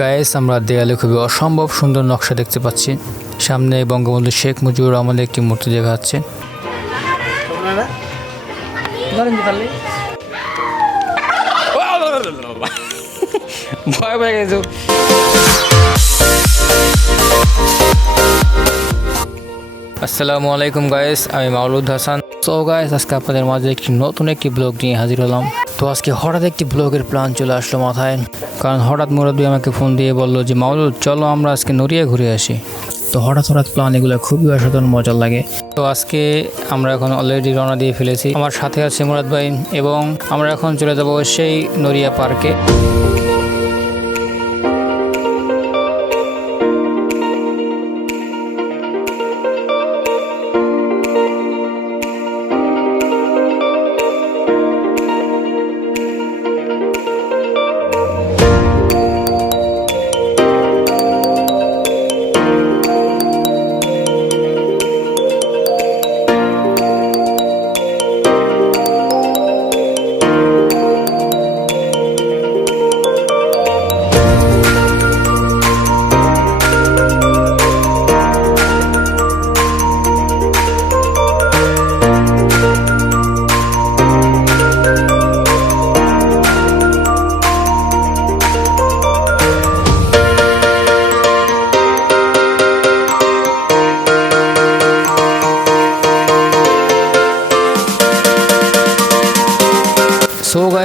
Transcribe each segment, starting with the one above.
Guys, আমরা দেয়ালে খুবই অসম্ভব সুন্দর নকশা দেখতে পাচ্ছি। সামনে বঙ্গবন্ধু শেখ মুজিবুর রহমানের একটি মূর্তি দেখা যাচ্ছে। আসসালামু আলাইকুম গায়েস, আমি মাওলুদ হাসান। তো গায়েস আজকে আপনাদের মাঝে একটি নতুন একটি ব্লগ নিয়ে হাজির হলাম। তো আজকে হঠাৎ একটি ব্লগের প্ল্যান চলে আসলো মাথায়। কারণ হঠাৎ মুরাদি আমাকে ফোন দিয়ে বলল যে মাওলুদ চলো আমরা আজকে নড়িয়া ঘুরে আসি। তো হঠাৎ হঠাৎ প্ল্যান এগুলো খুবই অসাধারণ, মজার লাগে। তো আজকে আমরা এখন অলরেডি রওনা দিয়ে ফেলেছি। আমার সাথে আছে মুরাদ ভাই এবং আমরা এখন চলে যাব সেই নড়িয়া পার্কে।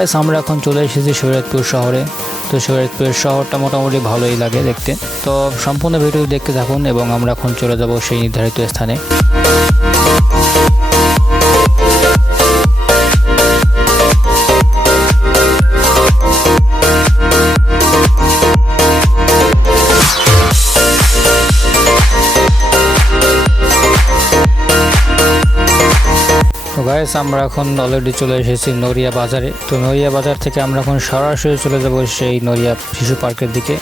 গাইস আমরা এখন চলে এসেছি শরীয়তপুর শহরে। তো শরীয়তপুরের শহরটা মোটামুটি ভালোই লাগে দেখতে। তো সম্পূর্ণ ভিডিও দেখতে থাকুন এবং আমরা এখন চলে যাব সেই নির্ধারিত স্থানে। গাইস আমরা এখন অলরেডি চলে এসেছি নড়িয়া বাজারে। তো নড়িয়া বাজার থেকে আমরা এখন সরাসরি চলে যাব সেই নড়িয়া শিশু পার্কের দিকে।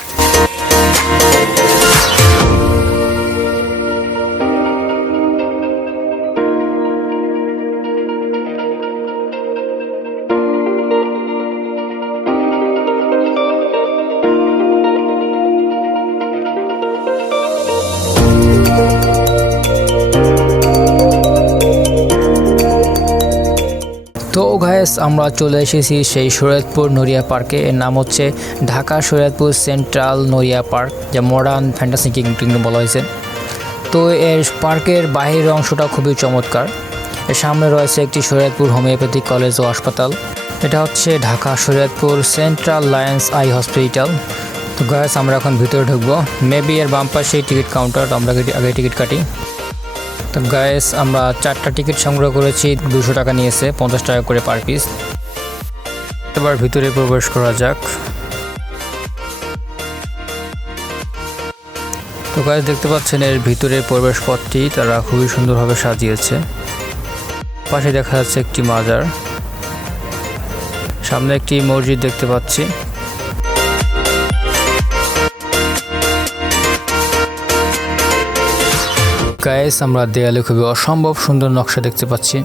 গায়েস আমরা চলে এসেছি সেই শরীয়তপুর নড়িয়া পার্কে। এর নাম হচ্ছে ঢাকা শরীয়তপুর সেন্ট্রাল নড়িয়া পার্ক, যা মডার্ন ফ্যান্টাসি কিংডম বলা হয়েছে। তো এর পার্কের বাহিরের অংশটা খুবই চমৎকার। এর সামনে রয়েছে একটি শরীয়তপুর হোমিওপ্যাথিক কলেজ ও হাসপাতাল। এটা হচ্ছে Dhaka Shariatpur central lions eye hospital. তো গায়েস আমরা এখন ভিতরে ঢুকবো। মেবি এর বাম পাশে টিকিট কাউন্টার আমরা আগে টিকিট কাটি। তো গায়েস আমরা চারটা টিকিট সংগ্রহ করেছি, দুশো টাকা নিয়েছে, পঞ্চাশ টাকা করে পার পিস এবার ভিতরে প্রবেশ করা যাক। তো গায়েস দেখতে পাচ্ছেন এর ভিতরে প্রবেশ পথটি, তারা খুবই সুন্দরভাবে সাজিয়েছে। পাশে দেখা যাচ্ছে একটি মাজার। সামনে একটি মসজিদ দেখতে পাচ্ছি। গায়েস আমরা দেয়ালে খুবই অসম্ভব সুন্দর নকশা দেখতে পাচ্ছি।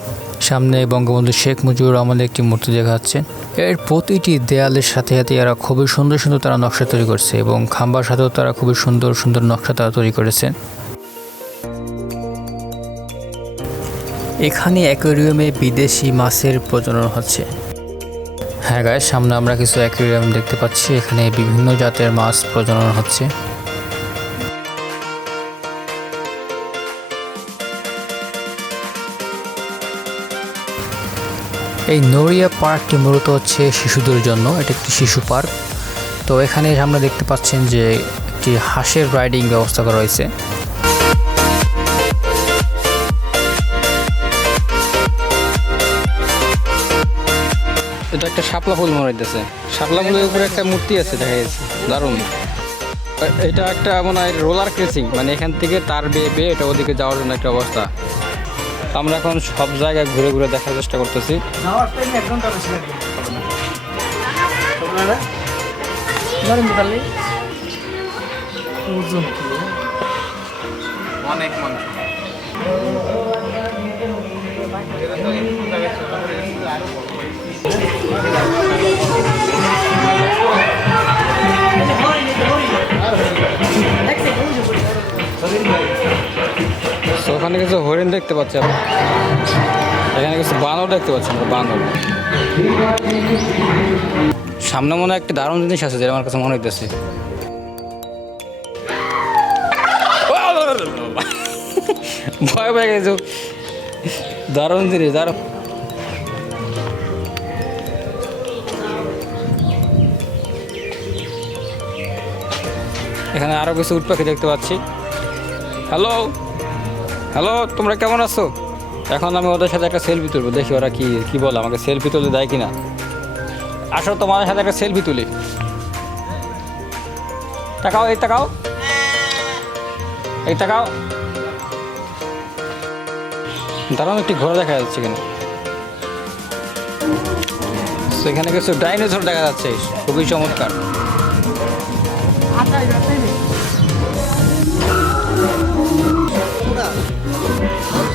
সামনে বঙ্গবন্ধু শেখ মুজিবুর রহমানের একটি মূর্তি দেখা যাচ্ছে। এর প্রতিটি দেয়ালের সাথে সাথে এরা খুবই সুন্দর সুন্দর তারা নকশা তৈরি করছে এবং খাম্বার সাথেও তারা খুবই সুন্দর সুন্দর নকশা তারা তৈরি করেছে। এখানে অ্যাকোয়ারিয়ামে বিদেশি মাছের প্রজনন হচ্ছে। হ্যাঁ গায়ের সামনে আমরা কিছু অ্যাকোয়ারিয়াম দেখতে পাচ্ছি। এখানে বিভিন্ন জাতের মাছ প্রজনন হচ্ছে। এই নড়িয়া পার্কটি মূলত হচ্ছে শিশুদের জন্য, এটা একটি শিশু পার্ক। তো এখানে আমরা দেখতে পাচ্ছেন যে একটি হাঁসের রাইডিং ব্যবস্থা করা হয়েছে। এটা একটা শাপলা ফুল মনে হইতেছে। শাপলা ফুলের উপরে একটা মূর্তি আছে, দেখা যাচ্ছে। দারুণ। এটা একটা মনে হয় রোলার ক্রেসিং মানে এখান থেকে তার বেয়ে বেয়ে এটা ওদিকে যাওয়ার জন্য একটা অবস্থা। আমরা এখন সব জায়গায় ঘুরে ঘুরে দেখার চেষ্টা করতেছি। অনেক মানুষ। ওখানে কিছু হরিণ দেখতে পাচ্ছি আমরা। এখানে কিছু বানর দেখতে পাচ্ছি আমরা, বানর। সামনে মনে হয় একটা দারুণ জিনিস আছে যেটা আমার কাছে মনে হইতেছে। ভয় পেয়ে গেছো। দারুণ জিনিস, দারুণ। এখানে আরও কিছু উট পাখি দেখতে পাচ্ছি। হ্যালো হ্যালো, তোমরা কেমন আছো? এখন আমি ওদের সাথে একটা সেলফি তুলবো, দেখি ওরা কি কি বলে, আমাকে সেলফি তুলে দেয় কিনা। আসো, তোমাদের সাথে একটা সেলফি তুলি। তাকাও, এই তাকাও। এই তাকাও। দাঁড়ান একটি ঘোড়া দেখা যাচ্ছে এখানে। সেখানে কিছু ডাইনোসর দেখা যাচ্ছে, খুবই চমৎকার।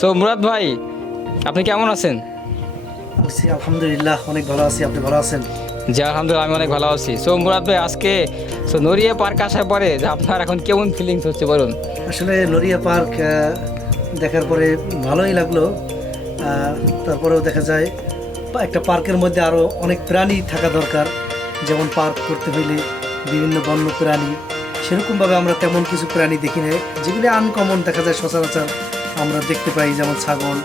সো মুরাদ ভাই আপনি কেমন আছেন? আছি আলহামদুলিল্লাহ অনেক ভালো আছি। আপনি ভালো আছেন? জি আলহামদুলিল্লাহ আমি অনেক ভালো আছি। সো মুরাদ ভাই আজকে সো নড়িয়া পার্ক আসার পরে আপনার এখন কেমন ফিলিংস হচ্ছে বলুন? আসলে নড়িয়া পার্ক দেখার পরে ভালোই লাগল। তারপরেও দেখা যায় একটা পার্কের মধ্যে আরও অনেক প্রাণী থাকা দরকার। যেমন পার্ক করতে হইলে বিভিন্ন বন্য প্রাণী। সেরকমভাবে আমরা তেমন কিছু প্রাণী দেখি না যেগুলি আনকমন দেখা যায় সচরাচর। আমরা দেখতে পাই যেমন ছাগল,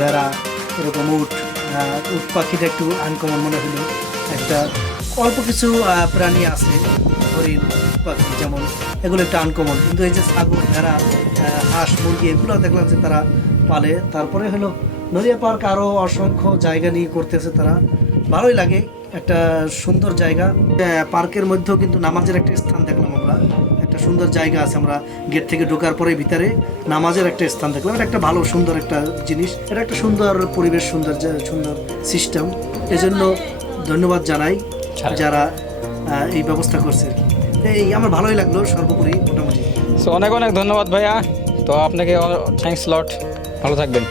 ভেড়া, এরকম উট উট পাখিটা একটু আনকমন মনে হলো। একটা অল্প কিছু প্রাণী আছে, হরিণ, পাখি যেমন, এগুলো একটু আনকমন কিন্তু এই যে ছাগল, ভেড়া হাঁস, মুরগি, এগুলো দেখলাম যে তারা পালে। তারপরে হলো নদিয়া পার্ক আরও অসংখ্য জায়গা নিয়ে করতেছে তারা। ভালোই লাগে, একটা সুন্দর জায়গা। পার্কের মধ্যেও কিন্তু নামাজের একটা স্থান দেখলাম আমরা। একটা সুন্দর জায়গা আছে আমরা গেট থেকে ঢোকার পরে ভিতরে নামাজের একটা স্থান দেখলাম। এটা একটা ভালো সুন্দর একটা জিনিস। এটা একটা সুন্দর পরিবেশ সুন্দর সুন্দর সিস্টেম এজন্য ধন্যবাদ জানাই যারা এই ব্যবস্থা করছে। আর কি এই আমার ভালোই লাগল সর্বোপরি মোটামুটি। অনেক অনেক ধন্যবাদ ভাইয়া। তো আপনাকে থ্যাংকস লট ভালো থাকবেন।